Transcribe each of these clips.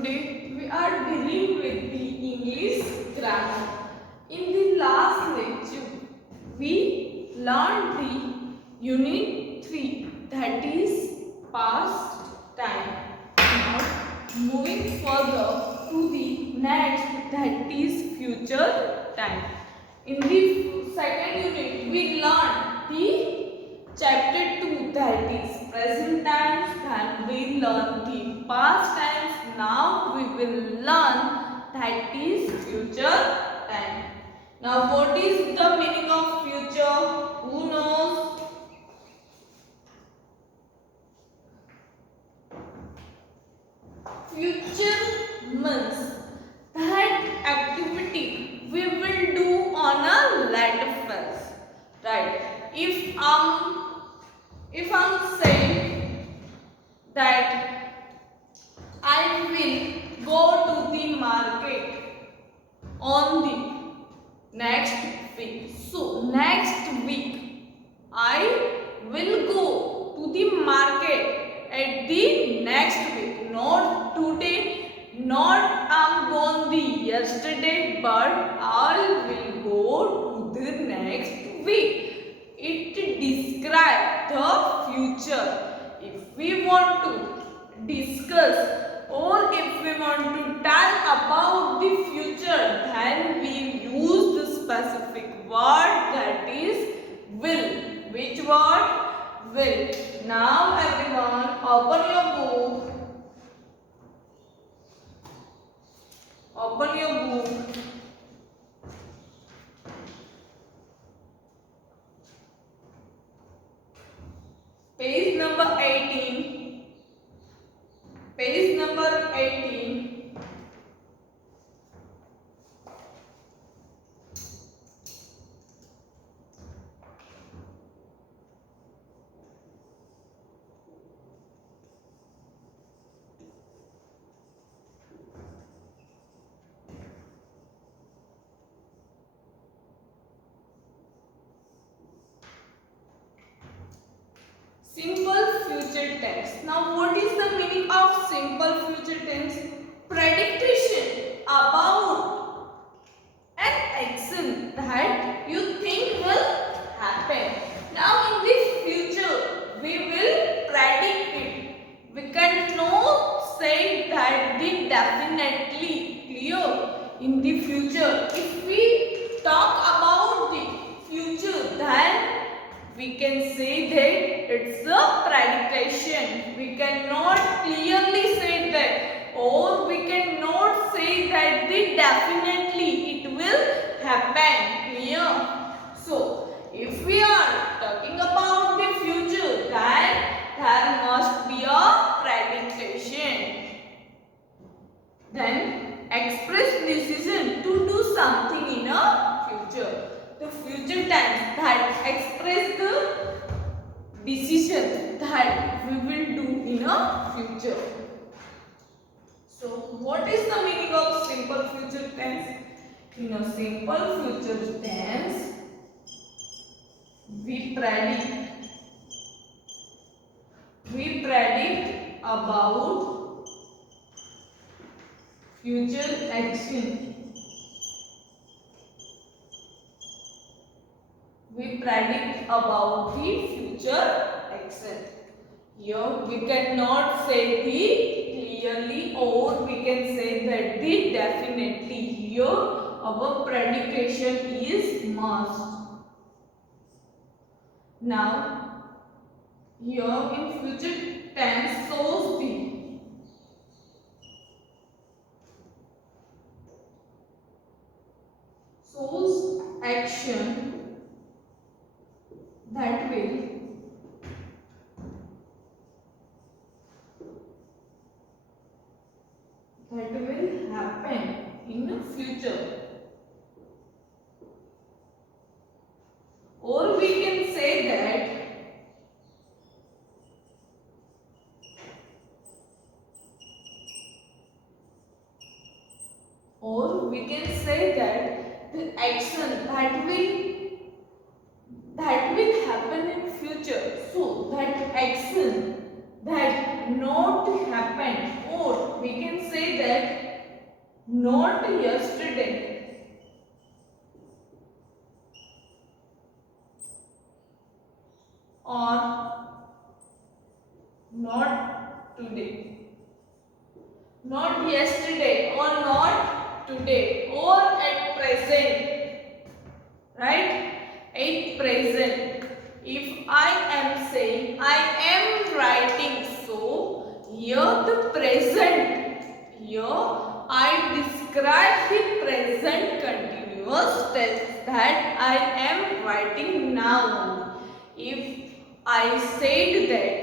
Today we are dealing with the English grammar. In the last lecture, we learned the Unit 3, that is past time. Now moving further to the next, that is future time. In the second unit, we learned the Chapter 2, that is present times, then we learn the past times. Now we will learn that is future time. Now what is the meaning of future? Who knows? Future means that activity we will do on a later phase. Right. If I'm saying that I will go to the market on the next week. So next week I will go to the market at the next week. Not today, not I'm gone the yesterday, but I will go to the next week. It describes the future. If we want to discuss or if we want to tell about the future, then we use the specific word, that is will. Which word? Will. Now everyone, open your book. Open your book. Page number 18. Page number 18. Simple future tense. Now what is the meaning of simple future tense? Prediction about an action that you think will happen. Now in the future we will predict it. We cannot say that the definitely clear in the future. If we talk about the future, then we can say that it's a prediction. We cannot clearly say that, or we cannot say that the definitely it will happen. Clear? So, if we are talking about the future, then there must be a prediction. Then express decision to do something in a future. The future tense that express the decision that we will do in a future. So what is the meaning of simple future tense? In a simple future tense, we predict about future action. We predict about the future action. Here we cannot say the clearly, or we can say that the definitely. Here our prediction is must. Now here in future tense shows action that will happen in the future. Or we can say that the action that will happen in future. So that action that not happened, or we can say that not yesterday or not today. Not yesterday or not today or at present, right? At present. If I am saying I am writing, so here the present. Here I describe the present continuous tense that I am writing now. If I said that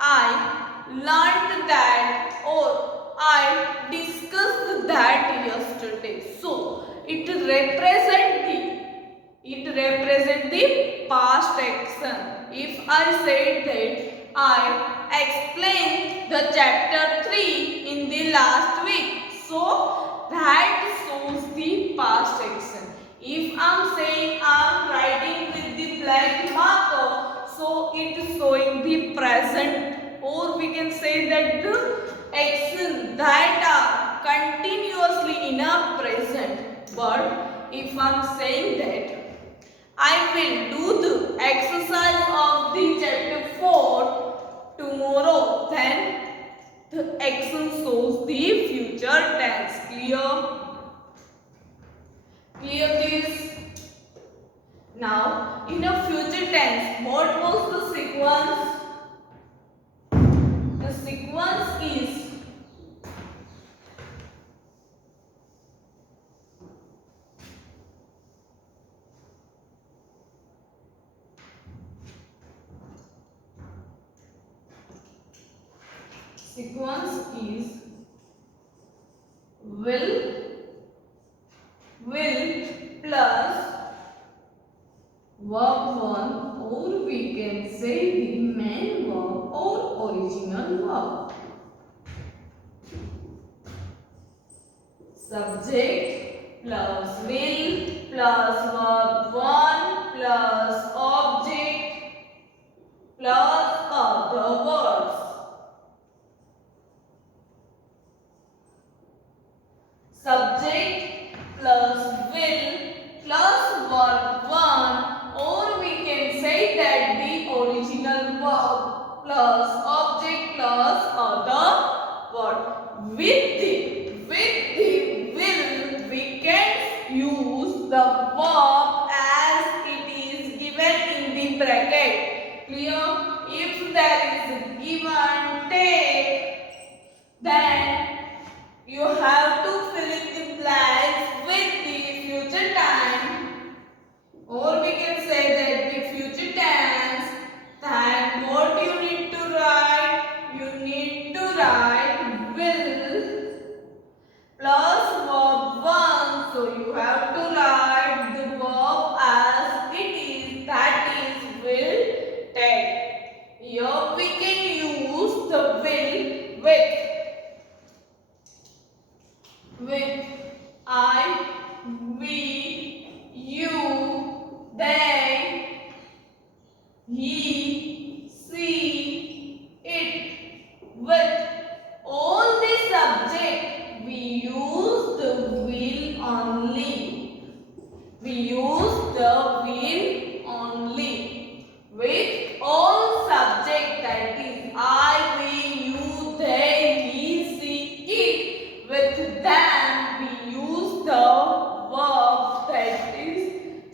I learned that or I discussed that yesterday, so it represents the past action. If I said that I explained the chapter 3 in the last week, so that shows the past action. If I am saying I am writing with the black marker, so it is showing the present, or we can say that the action that are continuously in a present. But if I am saying that I will do the exercise of the chapter 4 tomorrow, then the action shows the future tense. Clear? Clear this? Now, in a future tense, what was the sequence? The sequence is will plus verb 1, or we can say the main verb or original verb. Subject plus will plus verb 1 plus object plus other words. Subject plus will plus verb 1, or we can say that the original verb plus object plus other word. With the will, we can use the verb as it is given in the bracket. Clear? If there is a given take, then you have to fill in the blanks with the future time, or we can say that the future tense. Then what you need to write? You need to write will plus verb 1. So you have to write the verb as it is, that is will take. Here we can use the will with I, we, you, they, he, she, it. With all the subject, we use the will only. We use the will only. With all subject, that is I, we, you, they, he, she, it. With them, we use the verb, that is,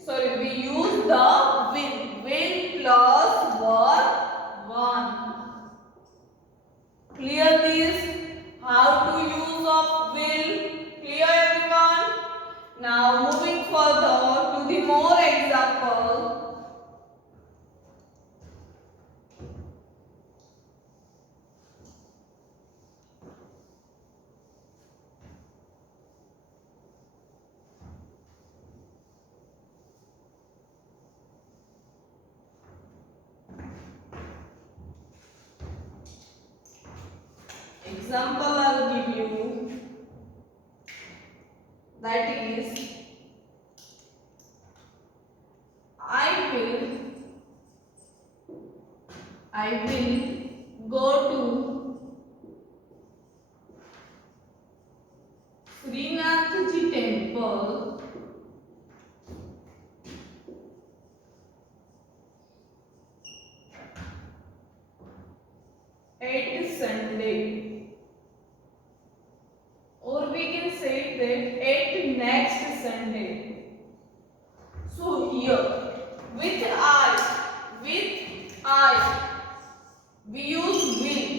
sorry, we use the will plus verb 1. Clear this? How to use of will? Clear everyone? Now moving further to the more example. Example I will give you, that is I will go to With I. With I. We use will.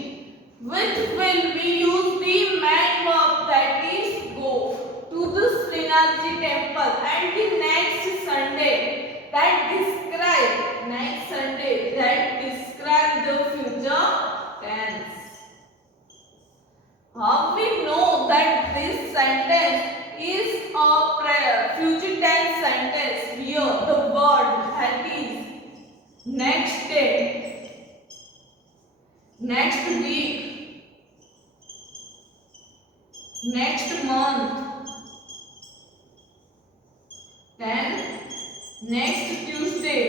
With will we use the main verb, that is go to the Srinathji temple, and the next Sunday that describe the future tense. How we know that this sentence is a prayer, future tense sentence? Here the word that is next day, next week, next month, then next Tuesday,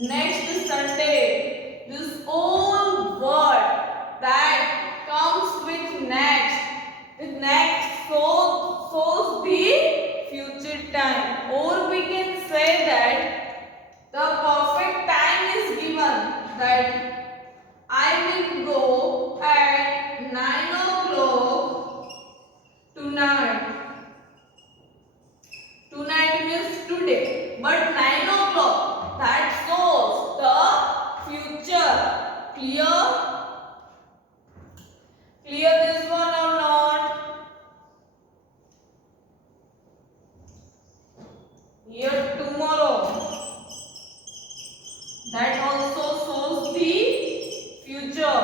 next Sunday. This all word that comes with next. The next shows the future time, or we can say that the perfect time is given, that I will go at 9 o'clock tonight. Tonight means today, but 9 o'clock, that shows the future. Clear? Clear this one or not? Here tomorrow, that also shows the future.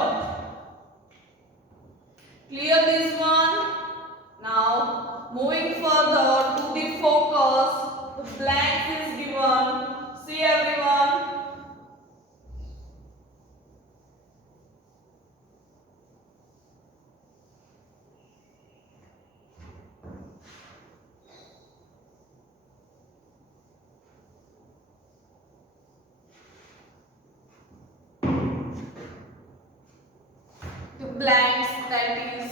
Clear this one? Now moving further to the focus, the blank is given. See everyone. The blanks, that is,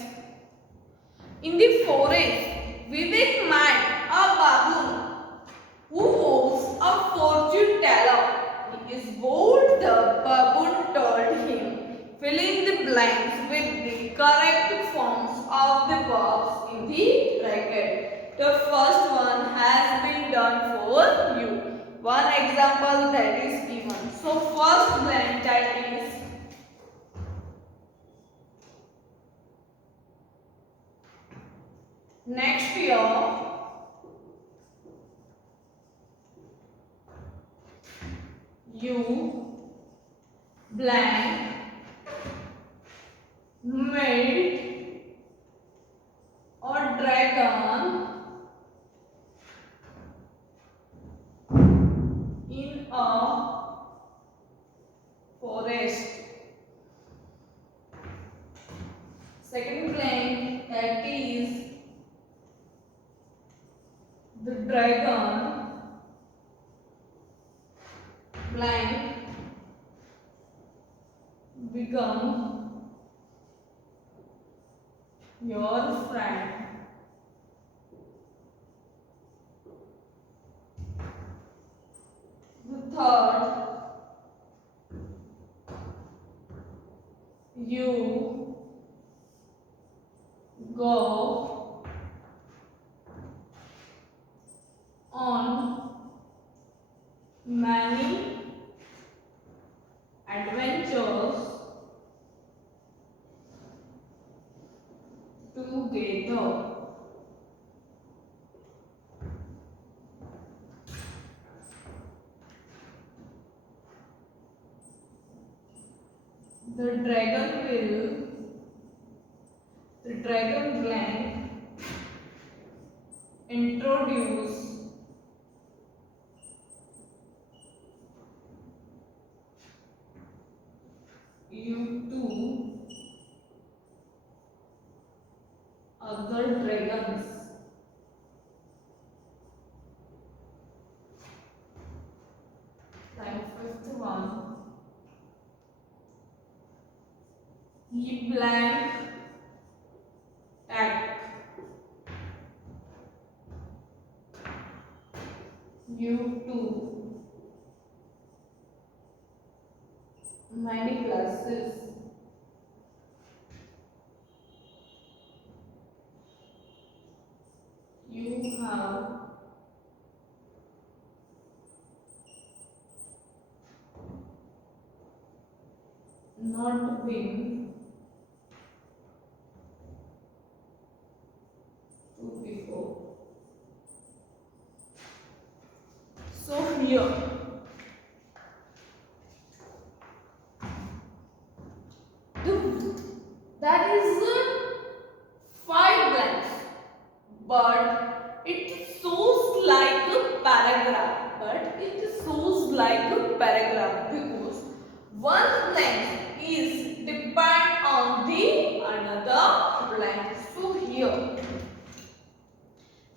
in the forest, Vivek met a baboon who was a fortune teller. He is bold, the baboon told him. Fill in the blanks with the correct forms of the verbs in the bracket. The first one has been done for you. One example that is given. So first blank, that is next year you blank made a dragon in a forest. Second blank, that is the dragon blank become your friend. The third, you go on many adventures together. The dragon blank introduce you to other dragons. Like fifth one, he blank act you to many places. You have not been to before. So here that is five blanks, but it shows like a paragraph. But it shows like a paragraph because one blank is depend on the another blank. So here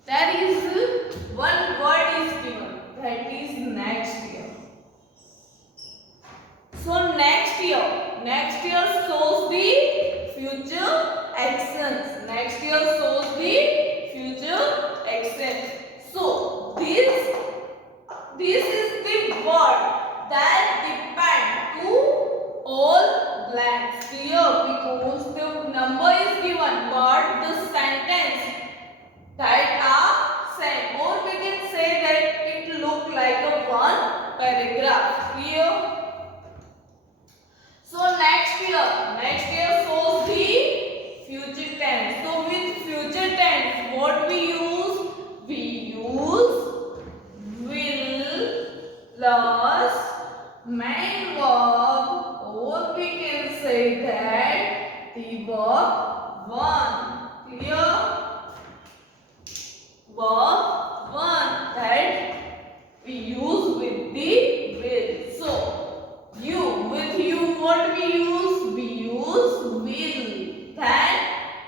there is one word is given, that is next year. So next year shows the future actions. Next year shows the future actions. So this is the word that depend to all blanks here because the number is given, but the sentence that are same, or we can say that it look like a one paragraph. Clear? So next year shows the future tense. So with future tense, what we use? We use will plus main verb, or we can say that the verb one. Clear? Verb one that we use with the will. So with you what we use? We use will. Then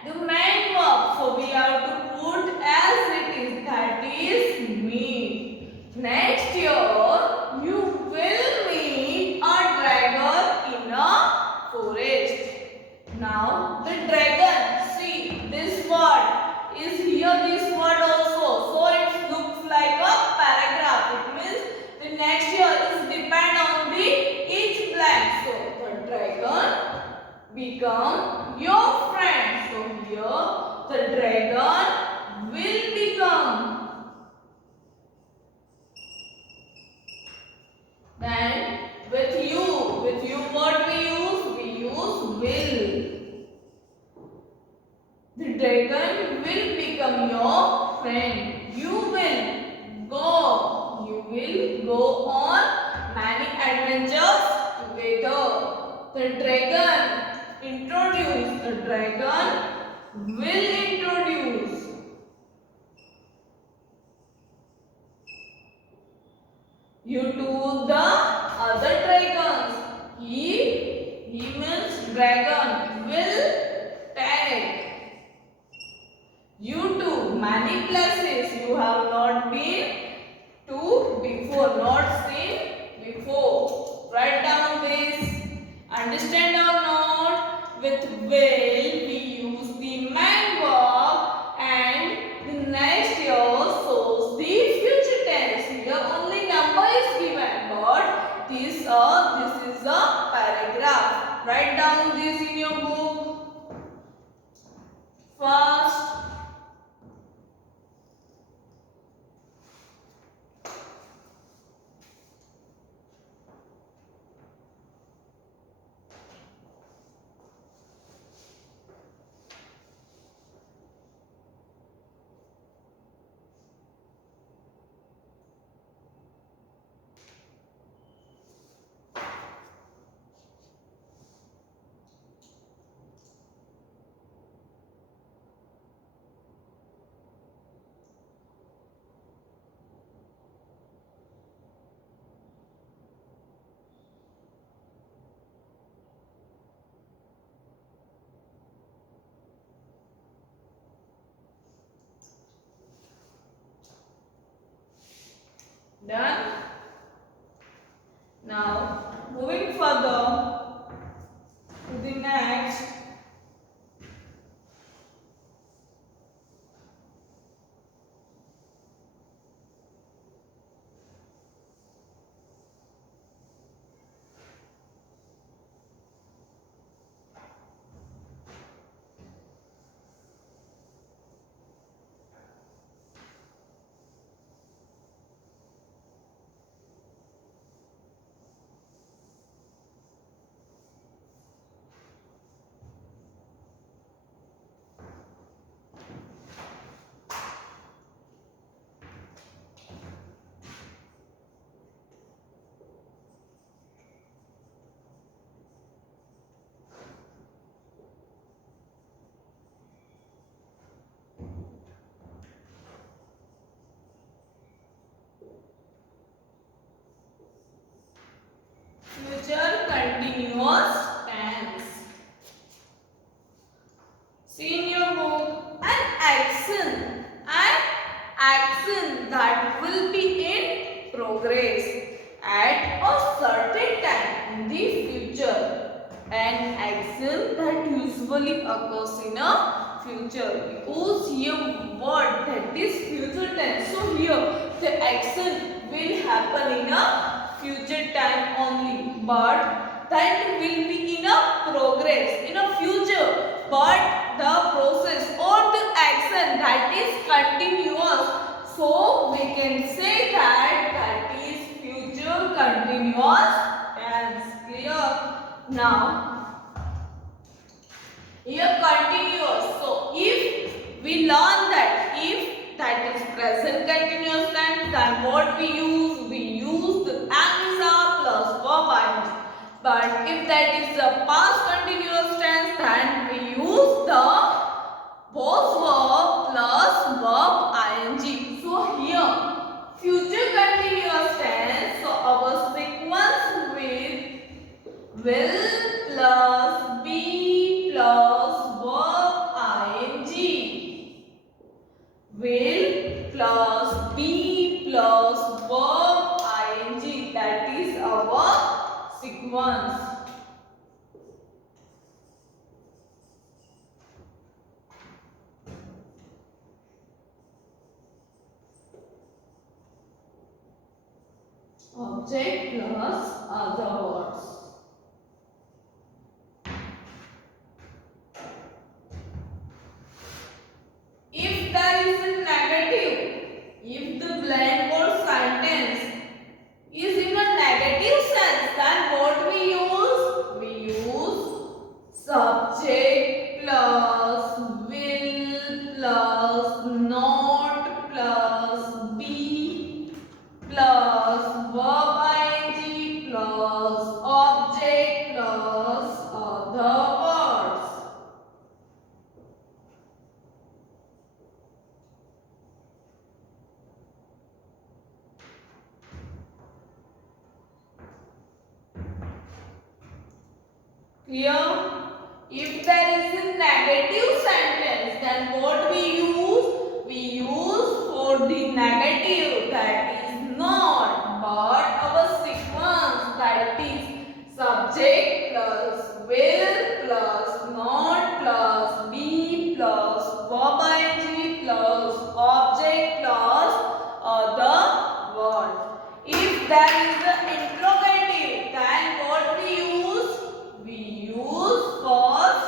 the main verb. So we have to put as it is. That is meet. Next year you will meet a dragon in a forest. Now the dragon. See this word is here. This word also. So it looks like a paragraph. It means the next year is depend on the each blank. So the dragon become your friend. So here the dragon will become. Then with you what we use? We use will. The dragon will become your friend. You will go on many adventures together. The dragon introduce. The dragon will introduce you to the other dragons. He means dragon will take you to many places you have not been to before, not seen before. Write down this. Understand or not? With will we use the main verb, and the next year shows the future tense. Here only number is given, but this is a paragraph. Write down this in your book. First, done. Now moving further to the next. action that will be in progress at a certain time in the future. An action that usually occurs in a future, because here word that is future tense. So here the action will happen in a future time only, but that will be in a progress in a future, but the process or the action that is continuous. So we can say that that is future continuous tense. Clear? Now, here continuous. So, if we learn that if that is present continuous tense, then what we use? We use the am is a plus verb ing. But if that is the past continuous tense, then we use the was verb plus verb ing. So, here future continuous tense. So, our sequence with will plus be plus verb ing. Will plus be plus verb ing. That is our sequence. Object plus other words. If there is a negative, if the blank or sentence is in a negative sense, then what we use? We use subject plus will plus not plus be plus verb ing plus object plus other words. Clear? If there is a negative sentence, then what we use? We use for the negative, that is not, but our sequence, that is subject plus will plus not plus be plus verb ing plus object plus other word. If there is an interrogative, then what we use? We use first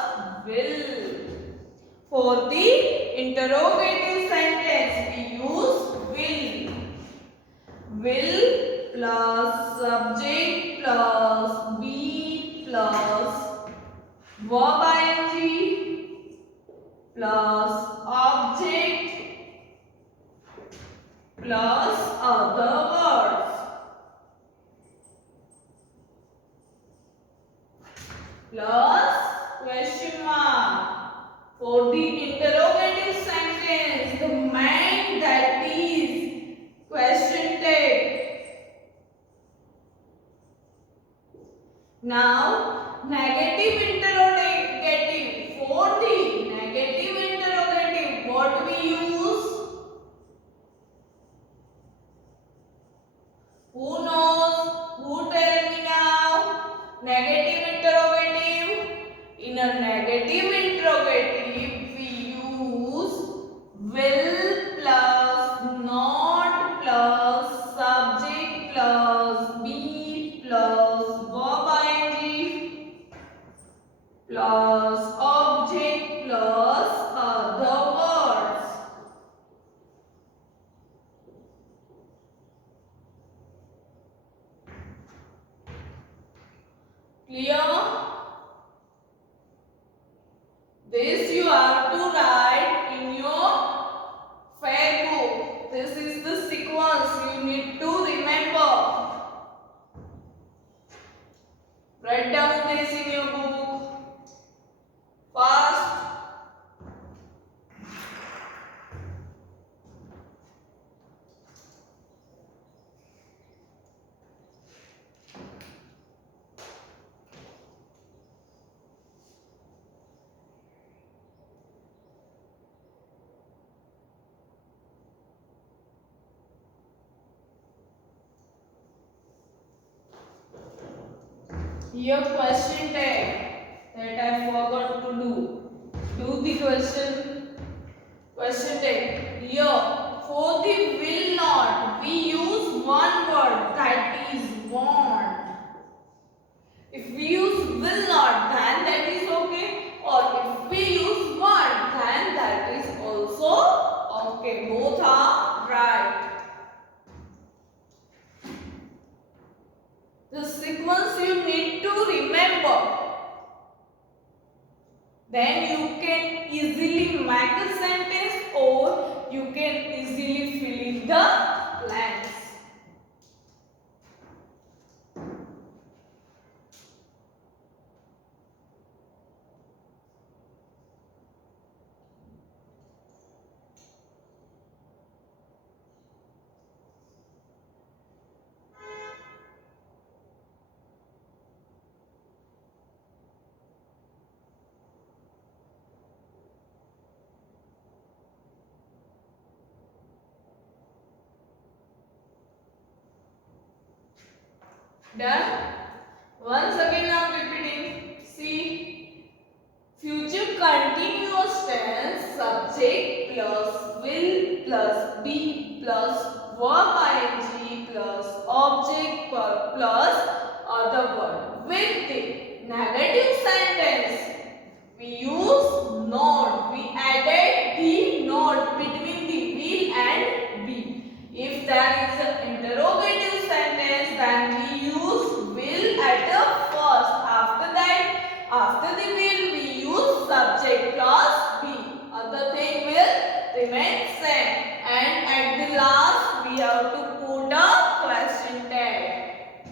will. For the interrogative sentence, we use will. Will plus subject plus be plus verb ing plus object plus other words. Plus question mark. For the interrogative sentence, the man that is question tag. Now, negative interrogative. For the negative interrogative, what we use? Who knows? Who tell me now? Negative interrogative. In a negative interrogative, we use will plus not plus subject plus be plus verb ing plus object plus other words. Clear? This you have to write in your fair book. This is the sequence you need to remember. Write down this in your book. Fast. Here question tag that I forgot to do. Do the question. Question tag. Here for the will not we use one word, that is want. If we use will not, then that is okay. Or if we use want, then that is also okay. Both are right. The sequence you need to remember. Then you can easily make a sentence or you can easily fill in the blanks. Done? Once again I am repeating. See, future continuous tense subject plus will plus be plus verb ing plus object plus other word. With the negative sentence we use not. We added the not between the will and be. If there is an interrogative sentence, then we use will at the first. After that, after the will, we use subject plus be. Other thing will remain same. And at the last, we have to put a question tag.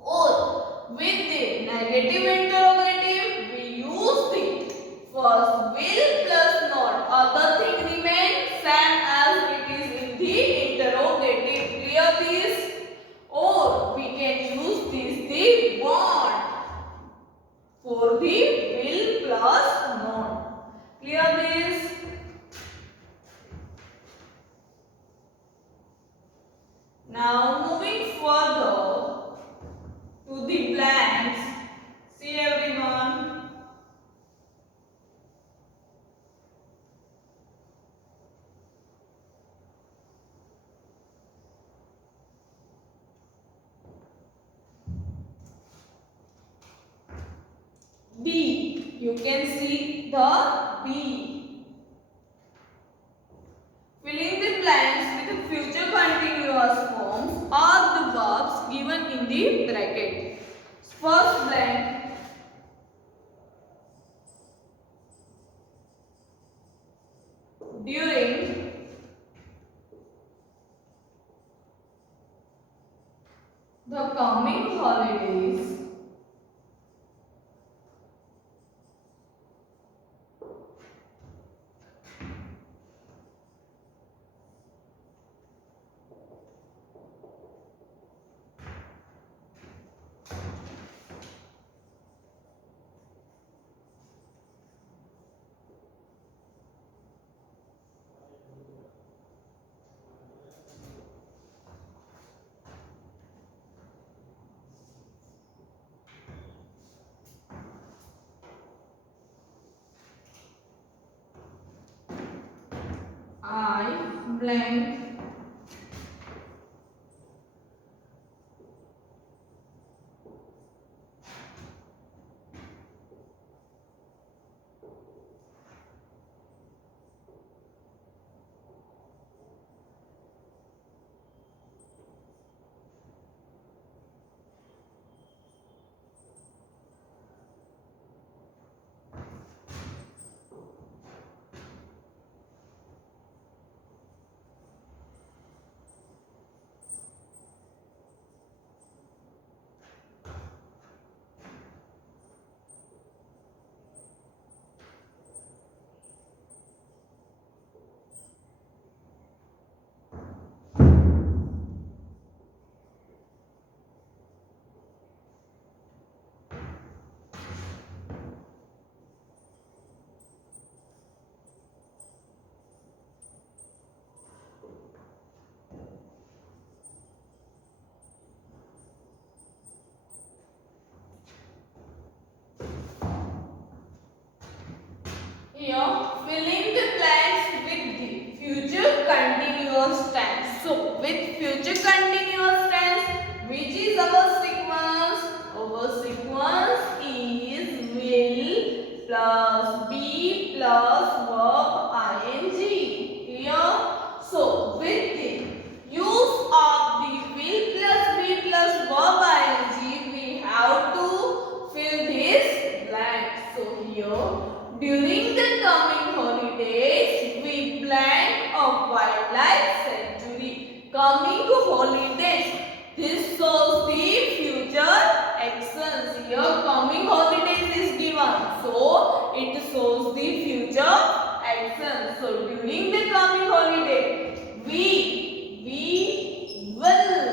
Or with the negative interrogative, we use the first will plus not. Other thing remain same as it is in the interrogative. Clear this? Or we can use this the want for the will plus not. Clear this? Now moving further to the blanks. See everyone. B. You can see the B. Filling the blanks with future continuous forms are the verbs given in the bracket. First blank. During the coming holidays, I blank with future continuous tense. Which is our sequence? Our sequence is will plus be plus verb ing. Clear? So with the use of the will plus be plus verb ing, we have to fill this blank. So here, during the coming holidays, we plan a wildlife sanctuary. Coming holidays. This shows the future actions. Here, coming holidays is given. So, it shows the future actions. So, during the coming holiday, we will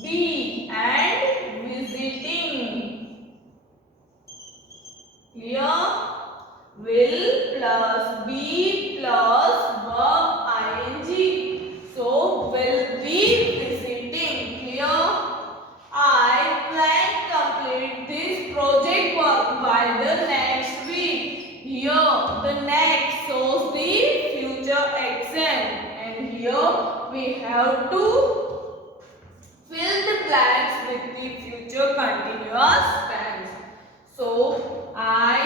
be and visiting. Clear? Will plus be plus verb ing. So, will be visiting. Clear? I plan complete this project work by the next week. Here, the next shows the future action. And here, we have to fill the blanks with the future continuous tense. So, I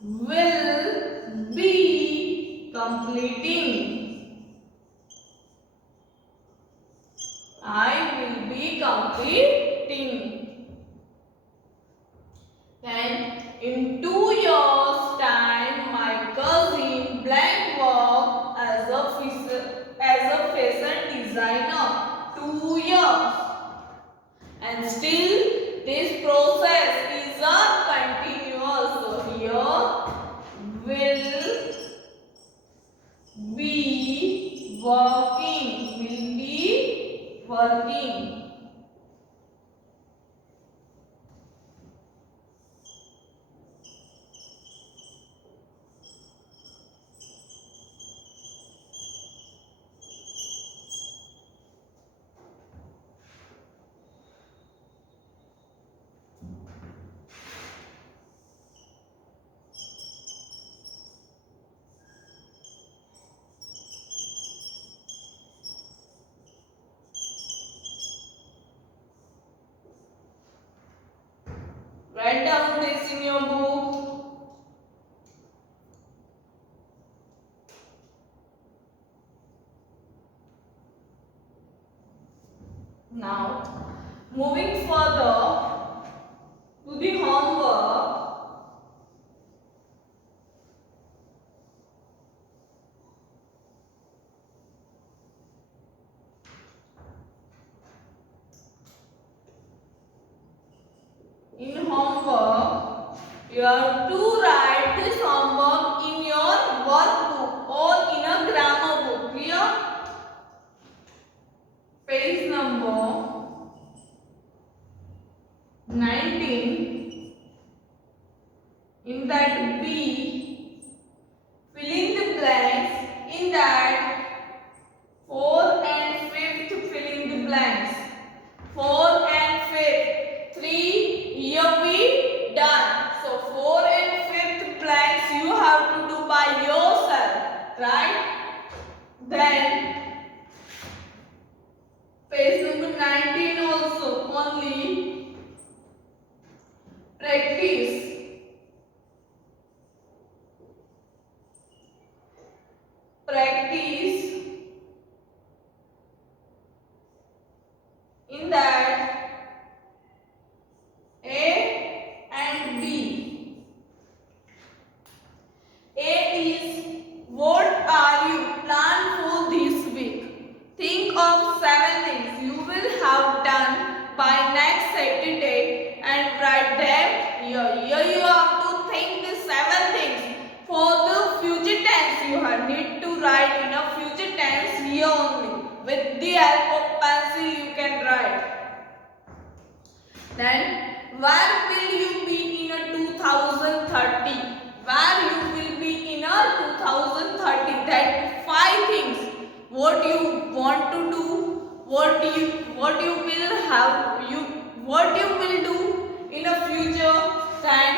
will be completing. I will be completing. Then in 2 years time, my cousin blank work as a fashion designer. 2 years. And still this process is a continuous. So here will be working. Will be working. Write down this in your book. Now, moving further to the homework. In homework, you have to write this homework in your workbook or in a grammar book. Clear? Page number 19. In that B, fill in the blanks. In that 4 and 5th, fill in the blanks. 4 and 5th. 3, here we done. So 4 and 5th blanks you have to do by yourself, right? Then page number 19 also only practice. Practice. In that A and B. A is what are you plan for this week? Think of 7 things you will have done by next Saturday and write them here. Here you have to think the 7 things. For the future tense you need to write in a future tense here only. With the help of pencil you can write. Then where will you be in a 2030? Where you will be in a 2030? That 5 things. What you want to do, what you will have, what you will do in a future. Then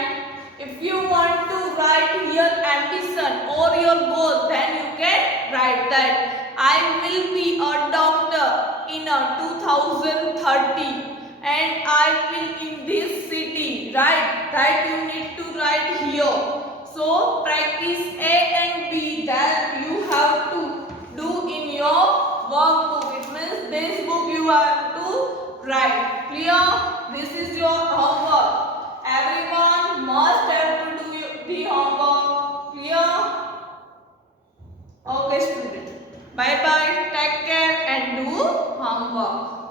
if you want to write your ambition or your goal, then you can write that I will be a doctor 2030 and I will in this city, right? That you need to write here. So practice A and B that you have to do in your workbook. It means this book you have to write. Clear? This is your homework. Everyone must have to do the homework. Clear? Okay students. Bye bye. Take care and do homework.